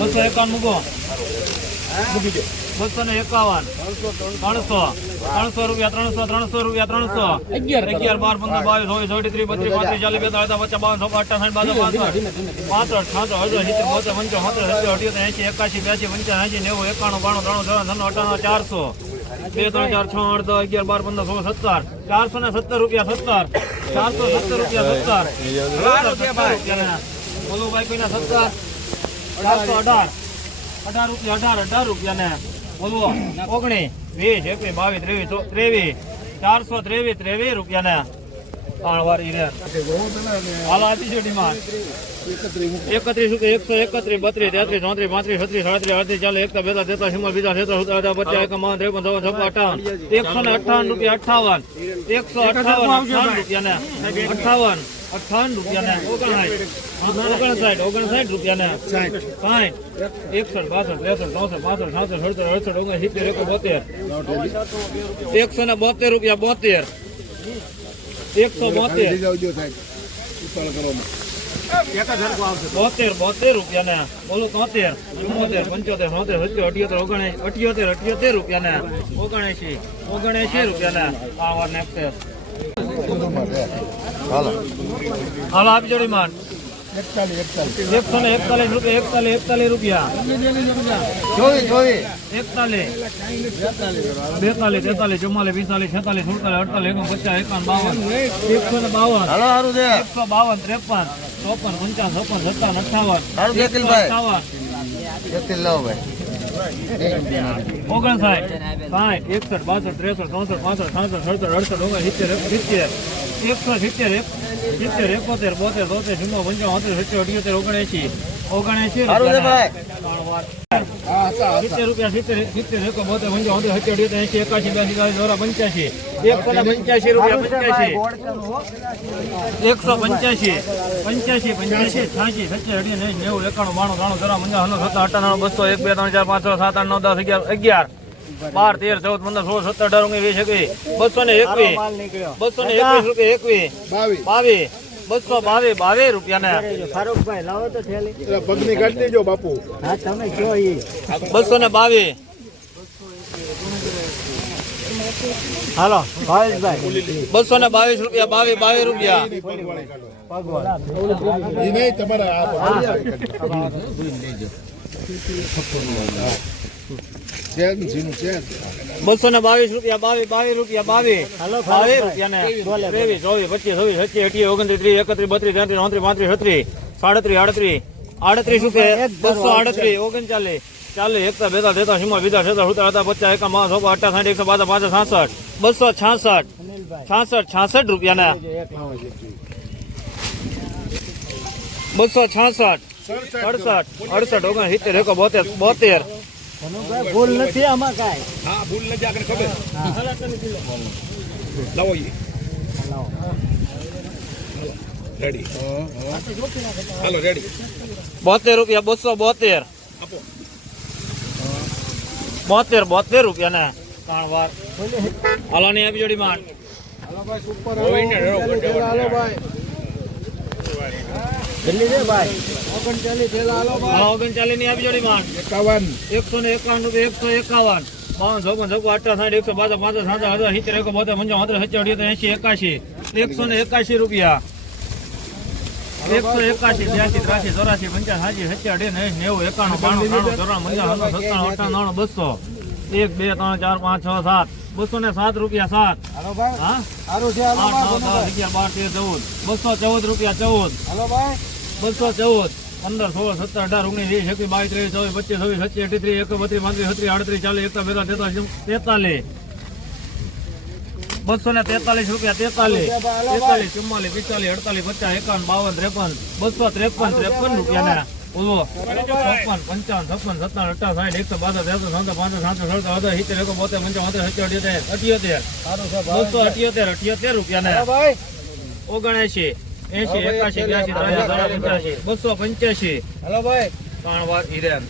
બસો એકાવન મૂકો. બસો ને એકાવન. ત્રણસો. ત્રણસો રૂપિયા ત્રણસો ત્રણસો રૂપિયા ત્રણસો. અગિયાર બાર પંદર બાવીસ ચોવીસ ચોટી ત્રીસ બત્રીસ પાંત્રીસ ચાલીસ બેતાલીસ પચાસ બાવન અઠ્ઠાવન બાજુ પાંસઠ પાંસઠ છાસઠ અડસઠ સિત્તેર બોતેર પંચો સત્તર સત્તર અઠ્યોતેર એસી એકાશી બ્યાસી પંચાસ એસી નેવું એકાણું બાણું ત્રણ ત્રણ ત્રણ અઠાણું ચારસો. બે ત્રણ ચાર છ આઠ અગિયાર બાર પંદર સો સત્તર. ચારસો ને સત્તર રૂપિયા સત્તર. ચારસો સત્તર રૂપિયા સત્તર. સત્તર રૂપિયા બોલો ભાઈ, કોઈના સત્તર ચારસો અઢાર. અઢાર રૂપિયા, અઢાર અઢાર રૂપિયા ને બોલવો ઓગણીસ વીસ, એકવીસ, બાવીસ, ત્રેવીસ ત્રેવીસ, ચારસો ત્રેવીસ ત્રેવીસ રૂપિયા ને એકત્રીસ એકસો એકત્રીસ, બત્રીસ, તેત્રીસ, ચોત્રીસ, પાંત્રીસ, છત્રીસ, સાડત્રીસ અડત્રીસ ચાલીસ, એકતા, બેતા, તેતા બીજા તેતા સુતા પચાસ એકાવન ત્રેપન, ચોવન, છપ્પન રૂપિયા, અઠાવન, એકસો અઠાવન રૂપિયા ને અઠાવન અઠાવન રૂપિયા ને ઓગણસાઠ. ઓગણસાઠ ઓગણસાઠ રૂપિયા ને સાઠ. એકસઠ બાસઠ ત્રેસઠ ચોસઠ પાસઠ સાસઠ સડસઠ અડસઠ ઓગણ સિત્તેર એકો બોતેર એકસો ને બોતેર રૂપિયા બોતેર. એકસો બોતેર. બોતેર બોતેર રૂપિયા ને બોલો તોતેર ચુમ્મોતેર પંચોતેર સોતેર સત્યો અઠ્યોતેર ઓગણ અઠ્યોતેર અઠ્યોતેર રૂપિયા ને ઓગણએસી ઓગણએસી રૂપિયા ને પાવર વાર નેક્સેસ હાલો આપી જોડી માન એકસો ને એકતાલીસ રૂપિયા એકતાલીસ એકતાલીસ રૂપિયા. ચોવીસ ચોવીસ. એકતાલીસ. બેતાલીસ તેતાલીસ ચુમ્માલીસ પિસ્તાલીસ છેતાલીસ સુડતાલીસ અડતાલીસ એકમ પચાસ એકાવન બાવન. એકસો ને બાવન. એકસો બાવન ત્રેપન ચોપન પંચાવન છપ્પન સત્તાવન અઠાવન અઠાવન ભાઈ. ઓગણસાઠ સાઠ એકસઠ બાસઠ ત્રેસઠ ચોસઠ પાંસઠ સાસઠ સડસઠ અડસઠ ઓગણ સિત્તેર સિત્તેર એકસો સિત્તેર સિત્તેર એકોતેર બોતેર તોતેર સિમ્મો પંચાવન સિત્તેર અઠ્યોતેર ઓગણએંશી સારું છે ભાઈ સિત્તેર રૂપિયા સિત્તેર સિત્તેર એકો બોતેર સિત્તેર બ્યાસી ચોરા પંચ્યાસી એકસો પંચ્યાસી રૂપિયા પંચ્યાસી એકસો પંચ્યાસી પંચ્યાસી પંચ્યાસી છ્યાસી સત્તર અઢી ને નેવું એકાણું બાણું ત્રાણું સત્તર અઠ્ઠાણું બસો એક બે ત્રણ ચાર પાંચ છ સાત આઠ નવ દસ અગિયાર અગિયાર બાર તેર ચૌદ પંદર સોળ સત્તર અઢાર ઓગણીસ વીસ એકવીસ બસો ને એકવીસ બસો ને એકવીસ રૂપિયા એકવીસ બાવીસ બસો બાવીસ બાવીસ રૂપિયા ને ફારૂકભાઈ લાવો તો થેલી. પગની કાઢી દેજો બાપુ. હા તમે જો ઈ. બસો ને બાવીસ હાલો. ભાવેશભાઈ બસો ને બાવીસ રૂપિયા બાવીસ બાવીસ રૂપિયા. તમારે બસો ને બાવીસ રૂપિયા બાવીસ બાવીસ રૂપિયા બાવીસ. હાલો, બાવીસ રૂપિયા ને ત્રેવીસ ચોવીસ પચીસ છવ્વીસ સત્યાવીસ અઠ્યાવીસ ઓગણત્રીસ ત્રીસ એકત્રીસ બત્રીસ તેત્રીસ ચોત્રીસ પાંત્રીસ છત્રીસ સાડત્રીસ આડત્રીસ. આડત્રીસ રૂપિયા બસો આડત્રીસ ઓગણચાલીસ ચાલીસ એકતા બેતા તેતા સીમા બીજા છેતા સુતા હતા પચાસ એકા માં સોપા અઠા સાઠ એકસો બાસઠ પાંચ છાસઠ બસો છાસઠ. છાસઠ છાસઠ રૂપિયા ને બસો છાસઠ. અડસઠ અડસઠ ઓગણ સિત્તેર એકો બોતેર બોતેર. ધનુભાઈ ભૂલ નથી આમાં કાંઈ. હા ભૂલ નથી આગળ ખબર. લાવો ઈ. રેડી હાલો રેડી બોતેર રૂપિયા બસો બોતેર. આપો. બોતેર બોતેર રૂપિયા ને ત્રણ વાર. હાલો ની આપી જોડી માં ભાઈ સુપર હાલો ભાઈ. જલ્દી છે ભાઈ? ઓગણચાલીસ થેલા હાલો હાલો ઓગણચાલીસની આપી જોડી માં એકાવન. એકસો ને એકાવન રૂપિયા એકસો એકાવન. બાવન ચોપન સાઠ એકસો બાસઠ પાંચ સાત હજાર સિત્તેર એકો બોતેર પંચાવન સત્તર અઠ્યોતેર એકાશી. એકસો ને એકાશી રૂપિયા. એકસો એકાશી બ્યાસી ત્રાસી ચોરાસી પંચાસી સાચી સત્તર અઢી નેવું એકાણું બાણું ત્રાણું ચોરાણું પંચાવન સત્તાણું અઠાણું બસો. એક બે ત્રણ ચાર પાંચ છ સાત. બસો ને સાત રૂપિયા સાત. બસો ચૌદ રૂપિયા ચૌદ. હાલો ભાઈ. બસો ચૌદ. પંદર સોળ સત્તર અઢાર ઓગણીસ વીસ એકવીસ બાવીસ ત્રેવીસ ચોવીસ પચીસ છવ્વીસ સત્યાવીસ અઠત્રીસ એક બત્રીસ પાંત્રીસ છત્રીસ આડત્રીસ ચાલીસ એકતા બેતા તેતાલીસ તેતાલીસ. બસો ને તેતાલીસ રૂપિયા તેતાલીસ. તેતાલીસ ચુમ્માલીસ પિસ્તાલીસ અડતાલીસ પચાસ એકાવન બાવન ત્રેપન. બસો ત્રેપન ત્રેપન રૂપિયા ને બોલો છપ્પન પંચાવન છપ્પન સત્તાવન અઠા સાઠ એકસો બાસઠ ત્રેસઠ સાતસો પાંચ સાતસો સડસઠ અઢાર સિત્તેર એકો બોતેર પંચાવન સત્તર અઠ્યોતેર. બસો અઠ્યોતેર અઠ્યોતેર રૂપિયા ને ઓગણએસી એસી એકાશી બ્યાસી ત્રાસી ચોરાસી પંચ્યાસી બસો પંચ્યાસી. હાલો ભાઈ. ત્રણ વાર હિરેન.